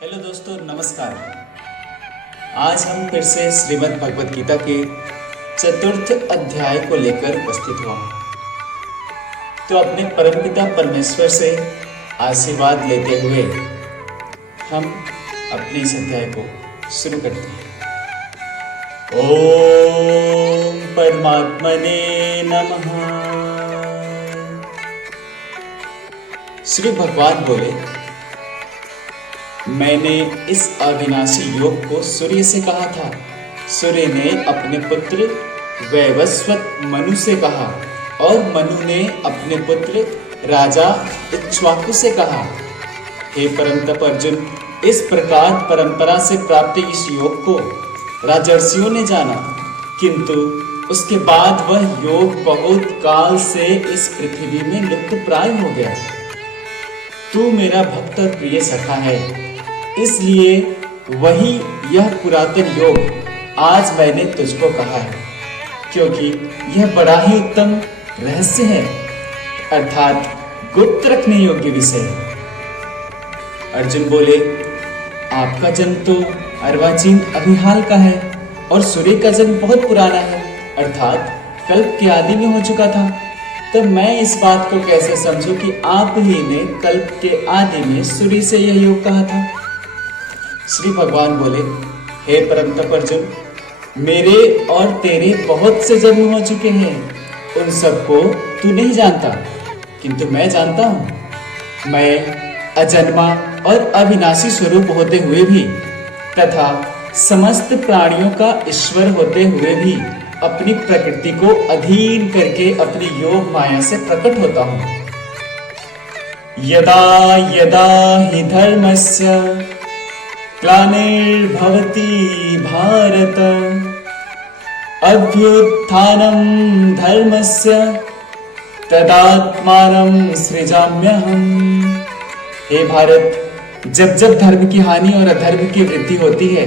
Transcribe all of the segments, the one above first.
Hello दोस्तों, नमस्कार। आज हम फिर से श्रीमद् भगवद गीता के चतुर्थ अध्याय को लेकर उपस्थित हुआ। तो अपने परमपिता परमेश्वर से आशीर्वाद लेते हुए हम अपने इस अध्याय को शुरू करते हैं। ओम परमात्मने नमः। श्री भगवान बोले, मैंने इस अविनाशी योग को सूर्य से कहा था। सूर्य ने अपने पुत्र वैवस्वत मनु से कहा और मनु ने अपने पुत्र राजा इक्ष्वाकु से कहा। हे परम तप अर्जुन, इस प्रकार परंपरा से प्राप्त इस योग को राजर्षियों ने जाना, किंतु उसके बाद वह योग बहुत काल से इस पृथ्वी में लुप्त प्राय हो गया। तू मेरा भक्त और प्रिय सखा है, इसलिए वही यह पुरातन योग आज मैंने तुझको कहा है, क्योंकि यह बड़ा ही उत्तम रहस्य है, अर्थात गुप्त रखने योग्य विषय है। अर्जुन बोले, आपका जन्म तो अर्वाचीन अभी हाल का है और सूर्य का जन्म बहुत पुराना है, अर्थात कल्प के आदि में हो चुका था। तब मैं इस बात को कैसे समझूं कि आप ही ने कल्प के आदि में सूर्य से यह योग कहा था। श्री भगवान बोले, हे परम तप अर्जुन, मेरे और तेरे बहुत से जन्म हो चुके हैं, उन सबको तू नहीं जानता, किंतु मैं जानता हूं। मैं अजन्मा और अविनाशी स्वरूप होते हुए भी तथा समस्त प्राणियों का ईश्वर होते हुए भी अपनी प्रकृति को अधीन करके अपनी योग माया से प्रकट होता हूं। यदा यदा हि धर्मस्य ग्लानिर्भवति भारत, अभ्युत्थानं धर्मस्य तदात्मानं सृजाम्यहम्। हे भारत, जब जब धर्म की हानि और अधर्म की वृद्धि होती है,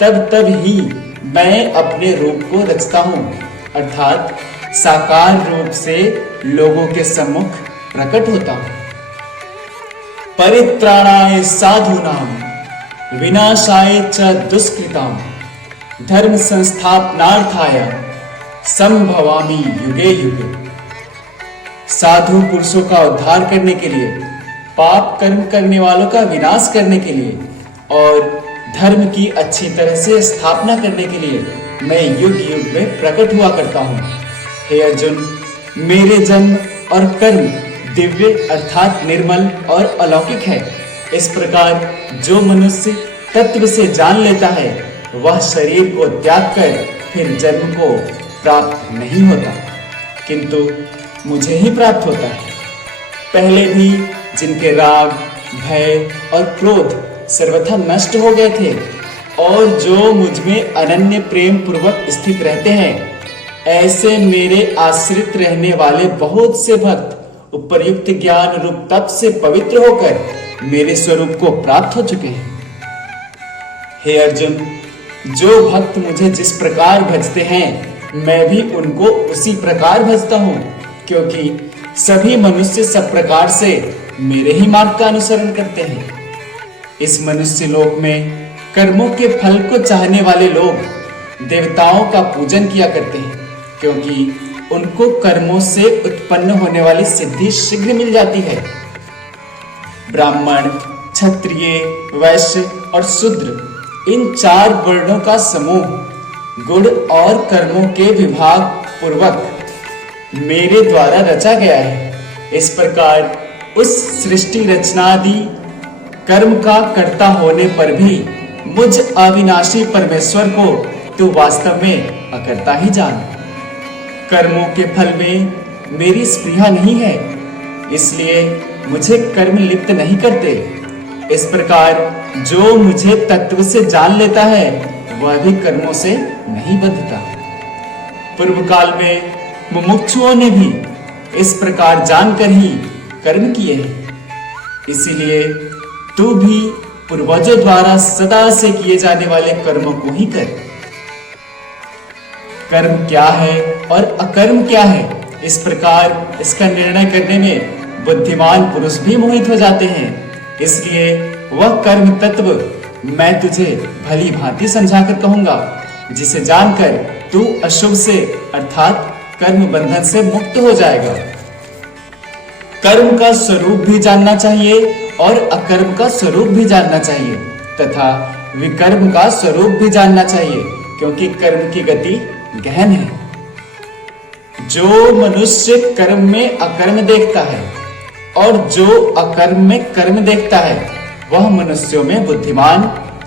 तब तब ही मैं अपने रूप को रचता हूं, अर्थात साकार रूप से लोगों के सम्मुख प्रकट होता हूं। परित्राणाय साधूनां विनाशाय च दुष्कृतां धर्म संस्थापनार्थाय संभवामि युगे युगे। साधु पुरुषों का उद्धार करने के लिए, पाप कर्म करने वालों का विनाश करने के लिए और धर्म की अच्छी तरह से स्थापना करने के लिए मैं युग युग में प्रकट हुआ करता हूँ। हे अर्जुन, मेरे जन्म और कर्म दिव्य अर्थात निर्मल और अलौकिक है। इस प्रकार जो मनुष्य तत्व से जान लेता है, वह शरीर को त्याग कर फिर जन्म को प्राप्त नहीं होता, किंतु मुझे ही प्राप्त होता है। पहले भी जिनके राग, भय और क्रोध सर्वथा नष्ट हो गए थे और जो मुझ में अनन्य प्रेम पूर्वक स्थित रहते हैं, ऐसे मेरे आश्रित रहने वाले बहुत से भक्त उपयुक्त ज्ञान रूप तप से पवित्र होकर मेरे स्वरूप को प्राप्त हो चुके हैं। हे अर्जुन, जो भक्त मुझे जिस प्रकार भजते हैं, मैं भी उनको उसी प्रकार भजता हूँ, क्योंकि सभी मनुष्य सब प्रकार से मेरे ही मार्ग का अनुसरण करते हैं। इस मनुष्य लोक में कर्मों के फल को चाहने वाले लोग देवताओं का पूजन किया करते हैं, क्योंकि उनको कर्मों से उत्पन्न होने वाली सिद्धि शीघ्र मिल जाती है। ब्राह्मण, क्षत्रिय, वैश्य और शूद्र, इन चार वर्णों का समूह गुण और कर्मों के विभाग पूर्वक मेरे द्वारा रचा गया है। इस प्रकार उस सृष्टि रचनादि कर्म का कर्ता होने पर भी मुझ अविनाशी परमेश्वर को तू वास्तव में अकर्ता ही जान। कर्मों के फल में मेरी स्पृहा नहीं है, इसलिए मुझे कर्म लिप्त नहीं करते। इस प्रकार जो मुझे तत्व से जान लेता है, वह भी कर्मों से नहीं बंधता। पूर्व काल में मुमुक्षुओं ने भी इस प्रकार जानकर ही कर्म किए हैं, इसीलिए तू भी पूर्वजों द्वारा सदा से किए जाने वाले कर्मों को ही कर। कर्म क्या है और अकर्म क्या है, इस प्रकार इसका निर्णय करने में बुद्धिमान पुरुष भी मोहित हो जाते हैं। इसलिए वह कर्म तत्व मैं तुझे भली भांति समझाकर कहूंगा, जिसे जानकर तू अशुभ से अर्थात कर्म बंधन से मुक्त हो जाएगा। कर्म का स्वरूप भी जानना चाहिए और अकर्म का स्वरूप भी जानना चाहिए तथा विकर्म का स्वरूप भी जानना चाहिए, क्योंकि कर्म की गति गहन है। जो मनुष्य कर्म में अकर्म देखता है और जो अकर्म में कर्म देखता है, वह मनुष्यों में बुद्धिमान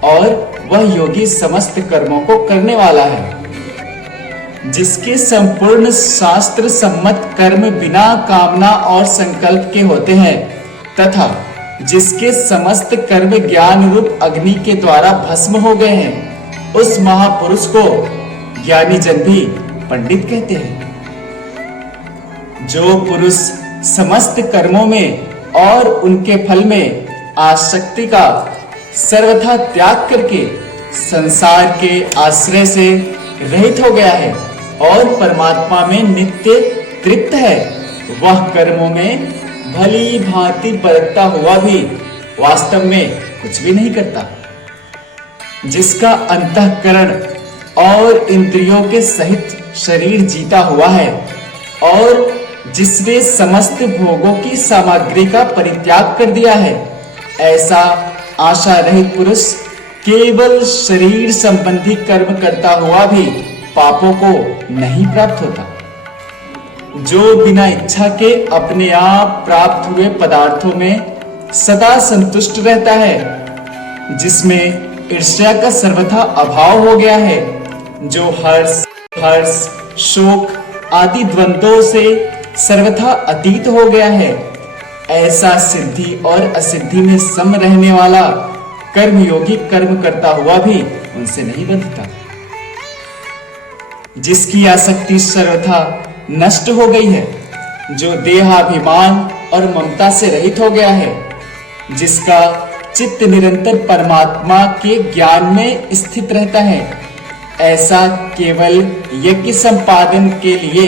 और वह योगी समस्त कर्मों को करने वाला है। जिसके संपूर्ण शास्त्र सम्मत कर्म बिना कामना और संकल्प के होते हैं तथा जिसके समस्त कर्म ज्ञान रूप अग्नि के द्वारा भस्म हो गए हैं, उस महापुरुष को ज्ञानी जन भी पंडित कहते हैं। जो पुरुष समस्त कर्मों में और उनके फल में आसक्ति का सर्वथा त्याग करके संसार के आश्रय से रहित हो गया है और परमात्मा में नित्य तृप्त है, वह कर्मों में भली भांति बरतता हुआ भी वास्तव में कुछ भी नहीं करता। जिसका अंतःकरण और इंद्रियों के सहित शरीर जीता हुआ है और जिसने समस्त भोगों की सामग्री का परित्याग कर दिया है, ऐसा आशा रहित पुरुष केवल शरीर संबंधी कर्म करता हुआ भी पापों को नहीं प्राप्त होता। जो बिना इच्छा के अपने आप प्राप्त हुए पदार्थों में सदा संतुष्ट रहता है, जिसमें ईर्ष्या का सर्वथा अभाव हो गया है, जो हर्ष, शोक आदि द्वंद्वों से सर्वथा अतीत हो गया है, ऐसा सिद्धि और असिद्धि में सम रहने वाला कर्मयोगी कर्म करता हुआ भी उनसे नहीं बंधता। जिसकी आसक्ति सर्वथा नष्ट हो गई है, जो देहाभिमान और ममता से रहित हो गया है, जिसका चित्त निरंतर परमात्मा के ज्ञान में स्थित रहता है, ऐसा केवल यज्ञ संपादन के लिए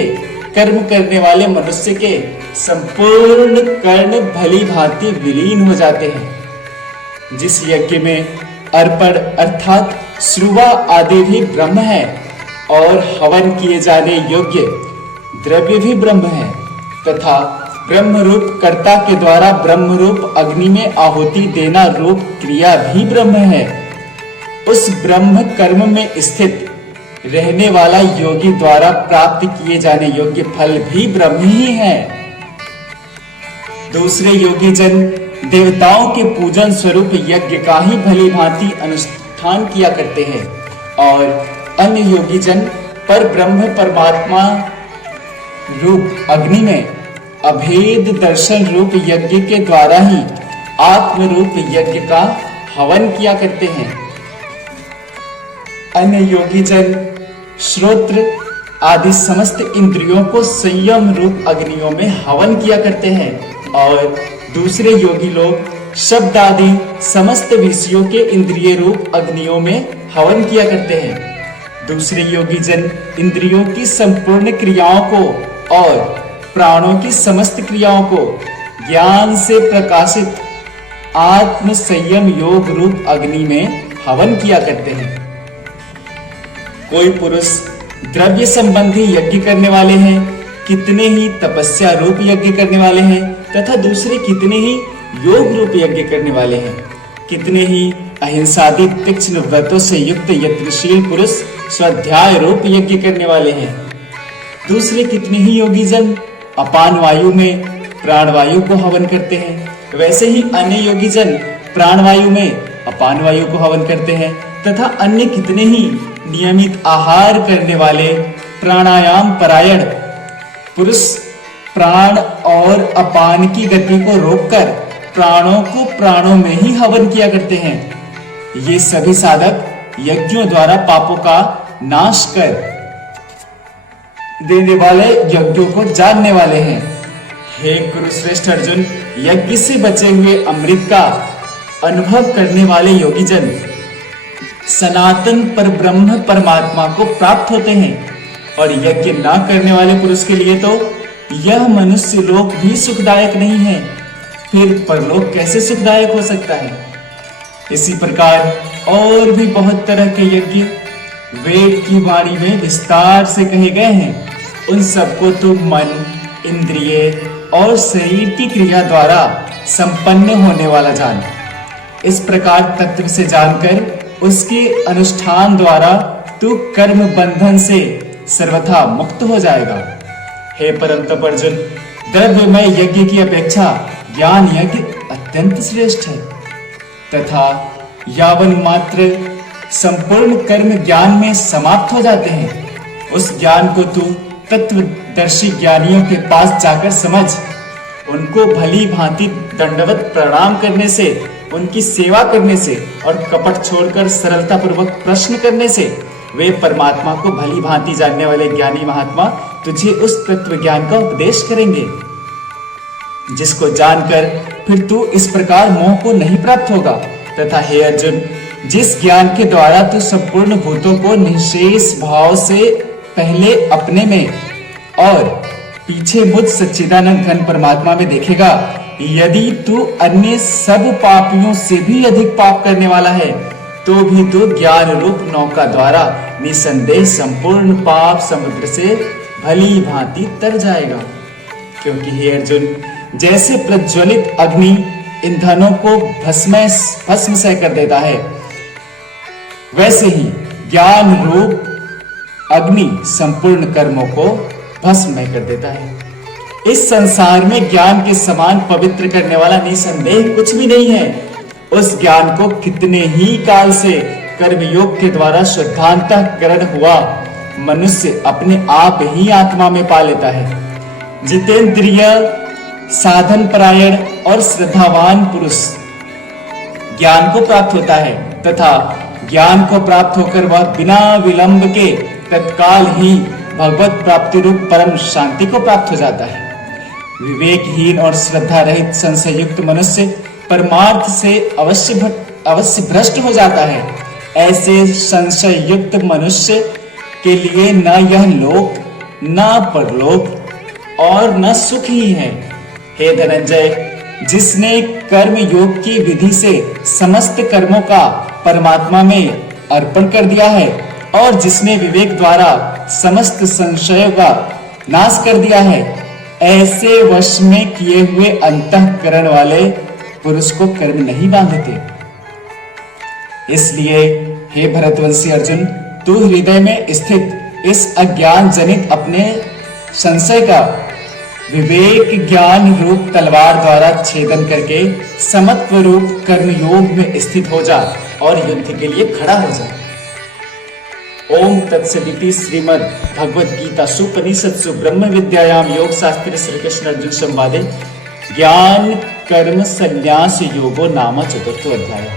कर्म करने वाले मनुष्य के संपूर्ण कर्म भली भांति विलीन हो जाते हैं। जिस यज्ञ में अर्पण अर्थात श्रुवा आदि भी ब्रह्म है और हवन किए जाने योग्य द्रव्य भी ब्रह्म है तथा ब्रह्म रूप कर्ता के द्वारा ब्रह्म रूप अग्नि में आहुति देना रूप क्रिया भी ब्रह्म है, उस ब्रह्म कर्म में स्थित रहने वाला योगी द्वारा प्राप्त किए जाने योग्य फल भी ब्रह्म ही है। दूसरे योगी जन देवताओं के पूजन स्वरूप यज्ञ का ही भली भांति अनुष्ठान किया करते हैं और अन्य योगी जन पर ब्रह्म परमात्मा रूप अग्नि में अभेद दर्शन रूप यज्ञ के द्वारा ही आत्म रूप यज्ञ का हवन किया करते हैं। अन्य योगी जन श्रोत्र आदि समस्त इंद्रियों को संयम रूप अग्नियों में हवन किया करते हैं और दूसरे योगी लोग शब्द आदि समस्त विषयों के इंद्रिय रूप अग्नियों में हवन किया करते हैं। दूसरे योगी जन इंद्रियों की संपूर्ण क्रियाओं को और प्राणों की समस्त क्रियाओं को ज्ञान से प्रकाशित आत्म संयम योग रूप अग्नि में हवन किया करते हैं। कोई पुरुष द्रव्य संबंधी यज्ञ करने वाले हैं, कितने ही तपस्या रूप यज्ञ करने वाले हैं तथा दूसरे कितने ही योग रूप यज्ञ करने वाले हैं। कितने ही अहिंसादि तीक्ष्ण व्रतों से युक्त यत्नशील पुरुष स्वाध्याय रूप यज्ञ करने वाले हैं। दूसरे कितने ही योगी जन अपान वायु में प्राण वायु को हवन करते हैं। वैसे ही अन्य योगी जन प्राण वायु में अपान वायु को हवन करते हैं तथा अन्य कितने ही नियमित आहार करने वाले प्राणायाम परायण पुरुष प्राण और अपान की गति को रोककर प्राणों को प्राणों में ही हवन किया करते हैं। ये सभी साधक यज्ञों द्वारा पापों का नाश कर देने वाले यज्ञों को जानने वाले हैं। हे कुरुश्रेष्ठ अर्जुन, यज्ञ से बचे हुए अमृत का अनुभव करने वाले योगी जन सनातन पर ब्रह्म परमात्मा को प्राप्त होते हैं और यज्ञ ना करने वाले पुरुष के लिए तो यह मनुष्य लोक भी सुखदायक नहीं है, फिर परलोक कैसे सुखदायक हो सकता है। इसी प्रकार और भी बहुत तरह के यज्ञ वेद की वाणी में विस्तार से कहे गए हैं। उन सबको तू मन, इंद्रिय और शरीर की क्रिया द्वारा संपन्न होने वाला जान। इस प्रकार तत्व से जानकर उसके अनुष्ठान द्वारा तू कर्म बंधन से सर्वथा मुक्त हो जाएगा। हे परम तप अर्जुन, द्रव्यमय यज्ञ की अपेक्षा ज्ञान यज्ञ अत्यंत श्रेष्ठ है तथा यावन मात्र संपूर्ण कर्म ज्ञान में समाप्त हो जाते हैं, उस ज्ञान को तू तत्वदर्शी ज्ञानियों के पास जाकर समझ। उनको भली भांति दंडवत प्रणाम करने से, उनकी सेवा करने से और कपट छोड़कर सरलता पूर्वक प्रश्न करने से वे परमात्मा को भली भांति जानने वाले ज्ञानी महात्मा तुझे उस तत्व ज्ञान का उपदेश करेंगे, जिसको जानकर फिर तू इस प्रकार मोह को नहीं प्राप्त होगा। तथा हे अर्जुन, जिस ज्ञान के द्वारा तू संपूर्ण भूतों को निशेष भाव से पहले अपने में और पीछे मुझ सच्चिदानंद घन परमात्मा में देखेगा, यदि तू अन्य सब पापियों से भी अधिक पाप करने वाला है तो भी तू ज्ञान रूप नौका द्वारा निसंदेह संपूर्ण पाप समुद्र से भली भांति तर जाएगा। क्योंकि हे अर्जुन, जैसे प्रज्वलित अग्नि ईंधनों को भस्ममय कर देता है, वैसे ही ज्ञान रूप अग्नि संपूर्ण कर्मों को भस्ममय कर देता है। इस संसार में ज्ञान के समान पवित्र करने वाला निसंदेह कुछ भी नहीं है। उस ज्ञान को कितने ही काल से कर्मयोग के द्वारा शुद्धांतःकरण हुआ मनुष्य अपने आप ही आत्मा में पा लेता है। जितेंद्रिय, साधन परायण और श्रद्धावान पुरुष ज्ञान को प्राप्त होता है तथा ज्ञान को प्राप्त होकर वह बिना विलंब के तत्काल ही भगवत प्राप्ति रूप परम शांति को प्राप्त हो जाता है। विवेकहीन और श्रद्धा रहित संशय युक्त मनुष्य परमार्थ से अवश्य भ्रष्ट हो जाता है। ऐसे संशय युक्त मनुष्य के लिए न यह लोक, न परलोक और न सुख ही है। हे धनंजय, जिसने कर्म योग की विधि से समस्त कर्मों का परमात्मा में अर्पण कर दिया है और जिसने विवेक द्वारा समस्त संशयों का नाश कर दिया है, ऐसे वश में किए हुए अंतःकरण वाले पुरुष को कर्म नहीं बांधते। इसलिए हे भरतवंशी अर्जुन, तू हृदय में स्थित इस अज्ञान जनित अपने संशय का विवेक ज्ञान रूप तलवार द्वारा छेदन करके समत्व रूप कर्म योग में स्थित हो जा और युद्ध के लिए खड़ा हो जा। ओम तत्सदिति श्रीमद् भगवद गीता सुपनिषत्सु ब्रह्म विद्यायाम योग शास्त्रे श्री कृष्ण अर्जुन संवादे ज्ञान कर्म संन्यास योगो नाम चतुर्थ अध्याय।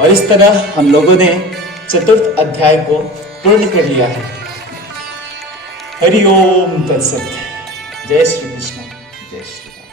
और इस तरह हम लोगों ने चतुर्थ अध्याय को पूर्ण कर लिया है। हरि ओम तत्सत। जय श्री कृष्ण, जय श्री राम।